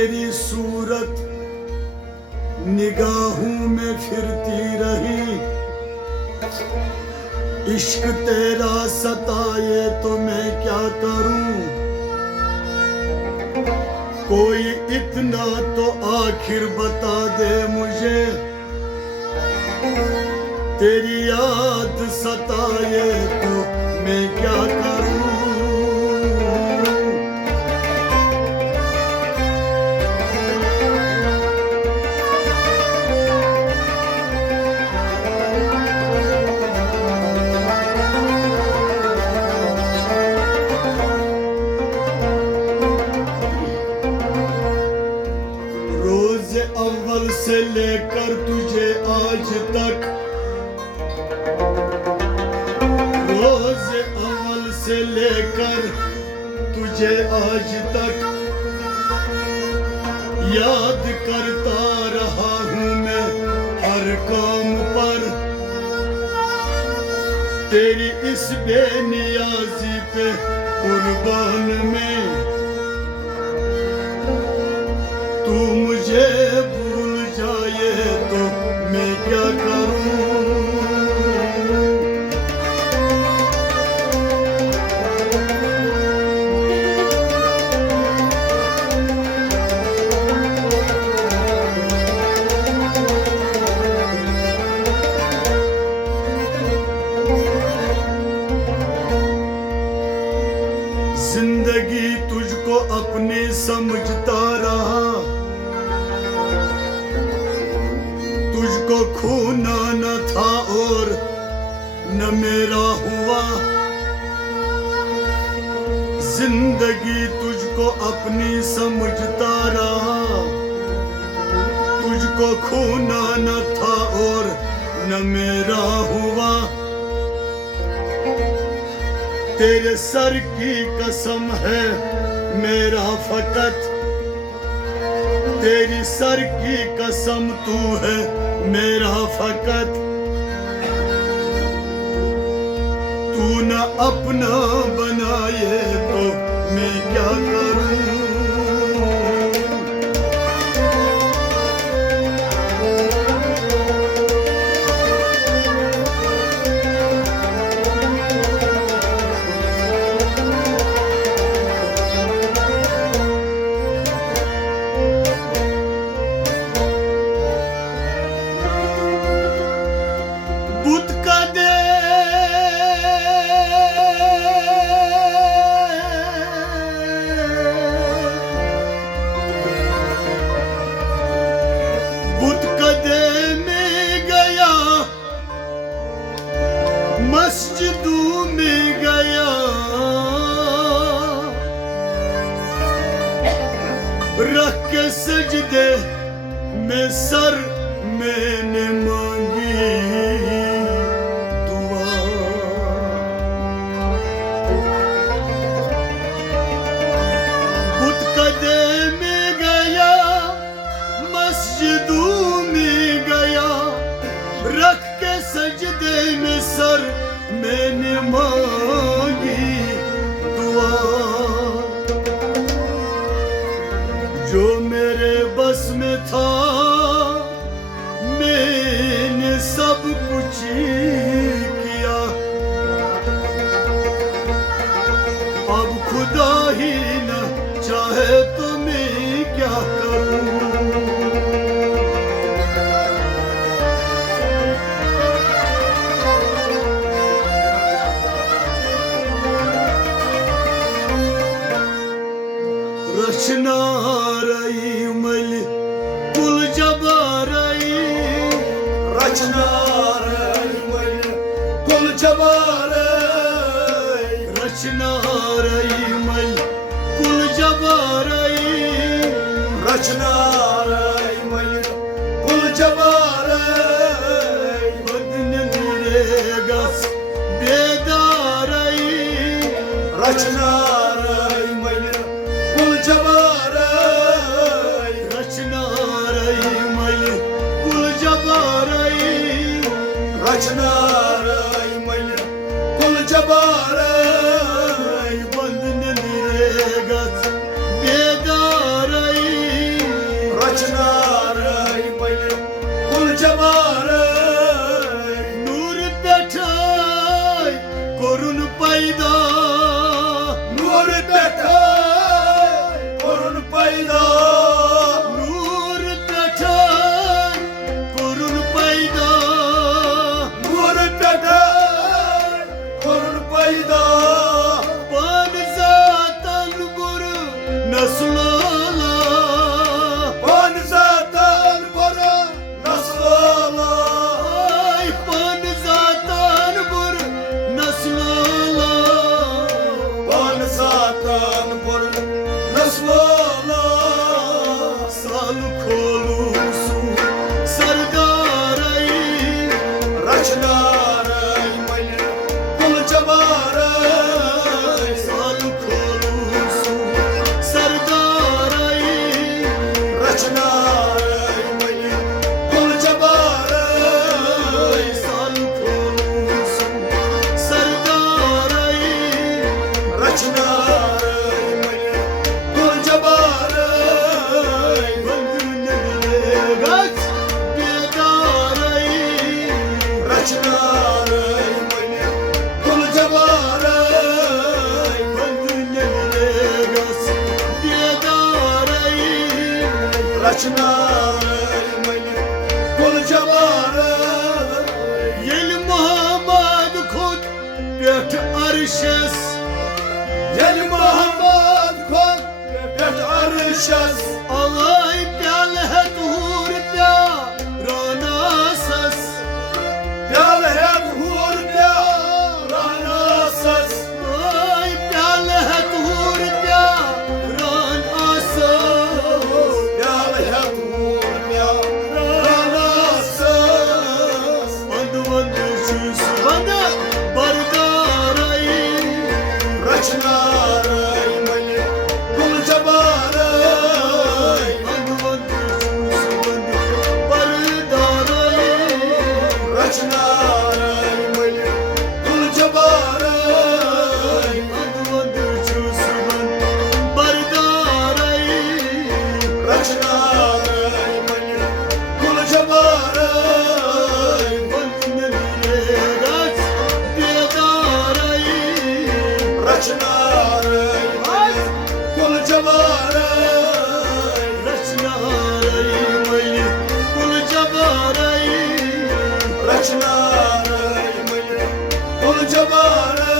तेरी सूरत निगाहों में फिरती रही, इश्क तेरा सताए तो मैं क्या करूं। कोई इतना तो आखिर बता दे मुझे, तेरी याद सताए तो मैं क्या करूं। रोज अव्वल से लेकर तुझे आज तक, रोज अव्वल से लेकर तुझे आज तक याद करता रहा हूँ मैं हर काम पर। तेरी इस बेनियाजी पे कुर्बान में तू मुझे भूल जाए तो मैं क्या करूं। जिंदगी तुझको अपनी समझता रहा, तुझको खूना न था और न मेरा हुआ। जिंदगी तुझको अपनी समझता रहा, तुझको खूना न था और न मेरा हुआ। तेरे सर की कसम है मेरा फकत, तेरी सर की कसम तू है मेरा फकत। तू न अपना बनाए तो मैं क्या करूं। बुत कदे में गया, मस्जिदों में गया, रख के सजदे में सर मैंने मांगी दुआ। बुत कदे में गया, मस्जिदों में गया, रख के सजदे में सर मैंने मांगी दुआ। जो मेरे बस में था मैंने सब कुछ किया, अब खुदा ही न चाहे तो मैं क्या करूं। रचना रही मल कुल जबारई, रचना रही मल कुल जबारई, रचना रही मल कुल जबारई, रचना रही मल कुल जबारई। बदन दिरेगा बेदारई, रचना रही मल कुल जबारई, रचना रही मल कुल जबारई, रचना रही मल कुल जबारई। बंदन दिरेगा बेदारई, रचनारै मैले कुल जबारै नूर पेठाय करुण पैदा नूर पेठाय करुण पैदा नूर पेठाय करुण पैदा नूर पेठाय करुण पैदा पान जातन बुर नस्लाला पान जातन बुर नस्लाला ay पान जातन बुर नस्लाला पान जातन बुर नस्लाला साल खोलूसु सरदारै रचनारै मैले कुल जबारै साल खोलूसु सरदारै रचनारै मैले कुल जबारै साल खोलूसु सरदारै रचनारै मैले कुल जबारै बंदनगत बेदारै रचनारै मैले कुल जबारै बंदनगत बेदारै रचनारै मैले कुल जबारै येल मोहम्मद खुद Peth अरशस Yeni Muhammed kon bet arşas alay प्याल है दूर प्या रानासस Yal hep hur pya ranasas ay प्याल है दूर प्या रानासस Yal hep hur pya ranasas बंद बंद शीश बंद बरदारै Rachnarai मैले kul jabarai बंद बंद शीश बंद बरदारै Rachnarai मैले kul jabarai बंद बंद शीश बंद बरदारै Rachnarai मैले kul jabarai बंदनगत बेदारै Rachnarai मैले kul jabarai रचनारै मैले कुल जबारै Rachnarai मैले kul jabarai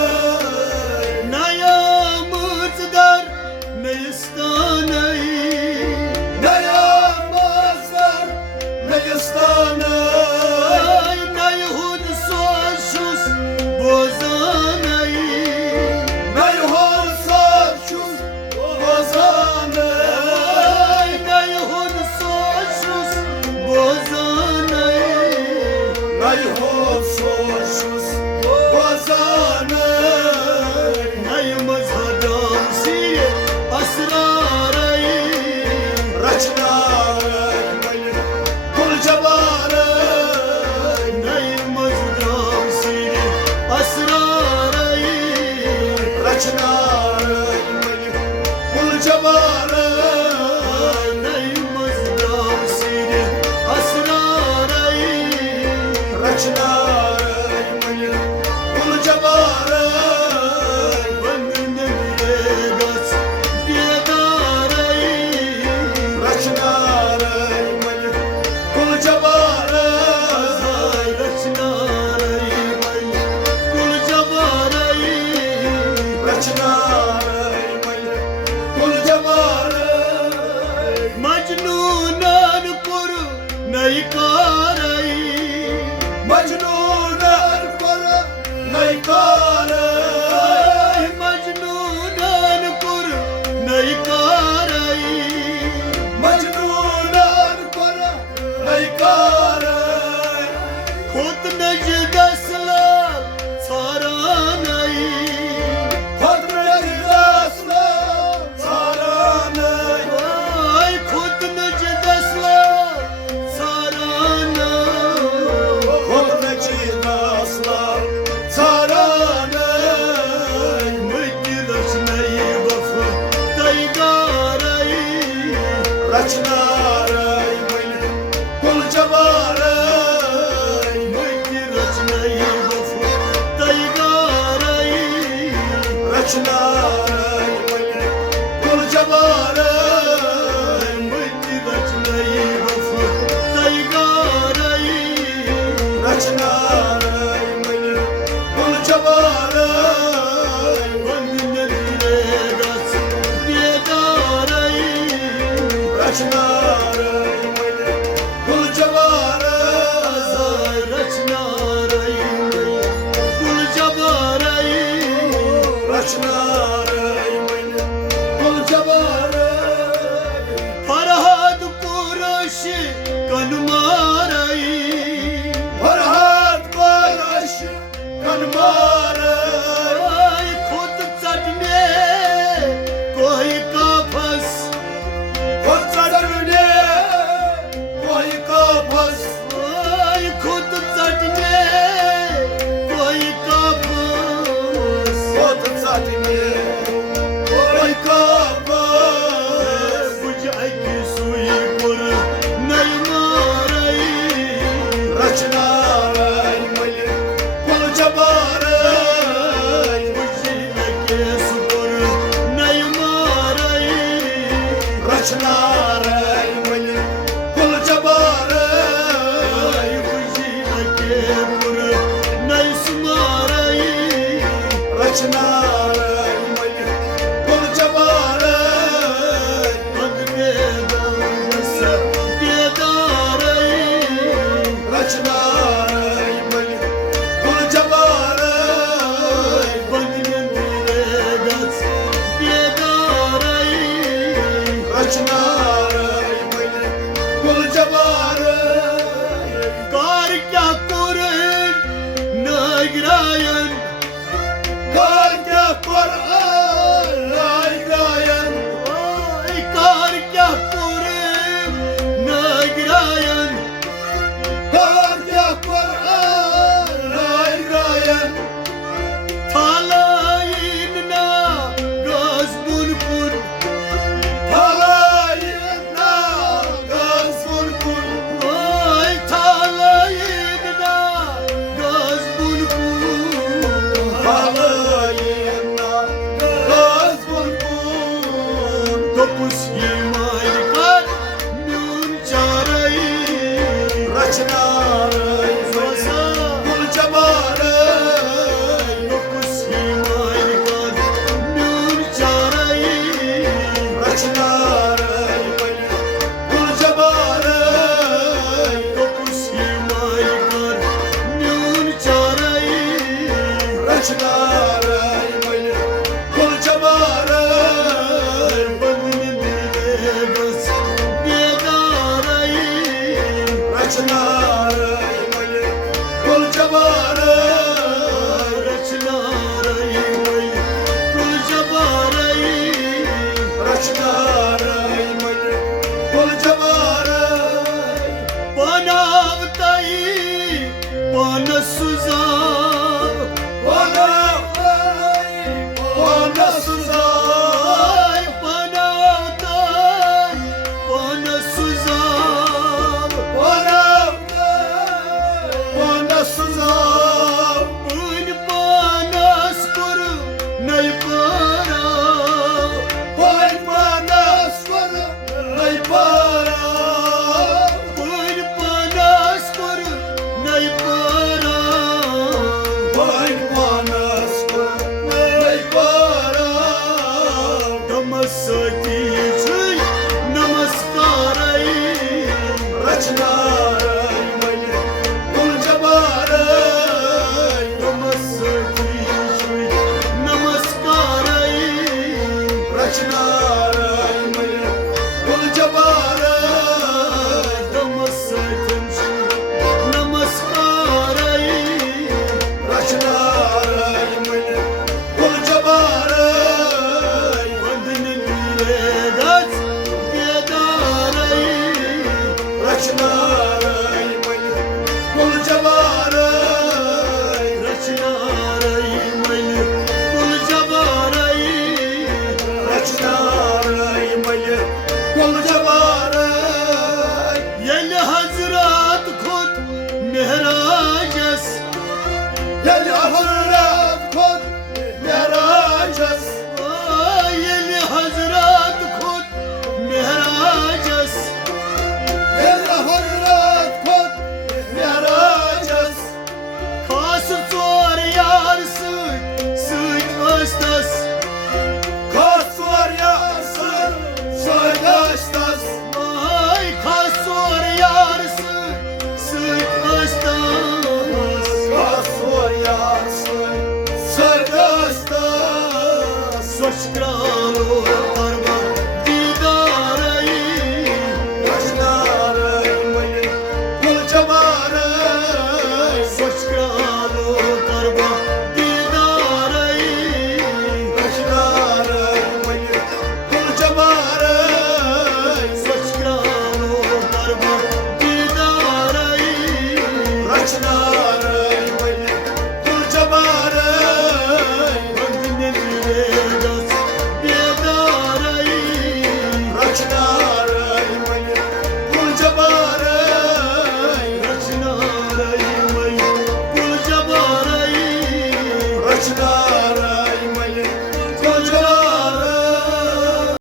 नया मुजदर नयस्तानै Naya mazar Negistanay ay नय हुद सोशुस बोजानै Nayhor sarşuz Bozanay ay नय हुद सोशुस बोजानै Nayhor sarşuz Bozanay नय मजहदाम सिरे असरारै Rachnaray मैले kul jabaray नय मजहदाम सिरे असरारै Rachnaray मैले kul jabaray नय मजहदाम सिरे असरारै Rachnaray मैले kul jabaray बंदनगत बेदारै Rachnaray मैले kul jabaray रचनारै मैले कुल जबारै Rachnaray मैले kul jabaray मजनूनन पुर नय कारै Majnunan kora naykaray मजनूनन पुर नय कारै Majnunan kora naykaray खुद नजदसला सारानै Padre dasla saranay ay खुद नजदसला Rachnaray रचनारय मैले गुलजबारय रचनारय गुलजबारय रचनारय मैले गुलजबारय फरहाद कुरश कनमारय फरहाद कुरश कनमारय खुद चढ़ने कोई काफस खुद चढ़ने कोई काफस खुद चढ़ने कोई काफस खुद चढ़ने कोई काफस बुझाई की सुई पर नहीं मारई रचनारय मैले गुलजबारय बुझाई के सुपर नहीं मारई रचनारय मैले गुलजबारय बुझाई के पुर नहीं सुमारई रचनारय मैले गुलजबारय बंद बेदास बेदारई रचनारय मैले गुलजबारय रचनारय मैले गुलजबारय कार क्या कुरन नगरायन कार क्या कुरआन नायगायन कार क्या कुरन नगरायन कार क्या कुरआन नायगायन थालाइन ना गजबुलपुर थालायना गजबुलपुर थालाइन ना गजबुलपुर थालायना गजबुलपुर Topuz himaykan nun çareyi रचनारय मैले गुलजबारय Topuz himaykan nun çareyi रचनारय मैले गुलजबारय Topuz himaykan nun çareyi रचनारय मैले गुलजबारय Bandını dilegas bedareyi रचनारय मैले गुलजबारय Raçnareyi Gulcabareyi रचनारय मैले गुलजबारय Panavtayı bana suzar Panavtay bana suzar Ay panavtay bana suzar Panavtay bana suzar Un panas kuru nay para Vay bana skora nay para Un panas kuru nay para Vay bana skora nay para Namasati chay namaskaray रचनारय मैले गुलजबारय Namasati chay namaskaray रचनारय मैले गुलजबारय Namasati chay namaskaray रचनारय मैले गुलजबारय Bandını dilegas bedareyi रचनारय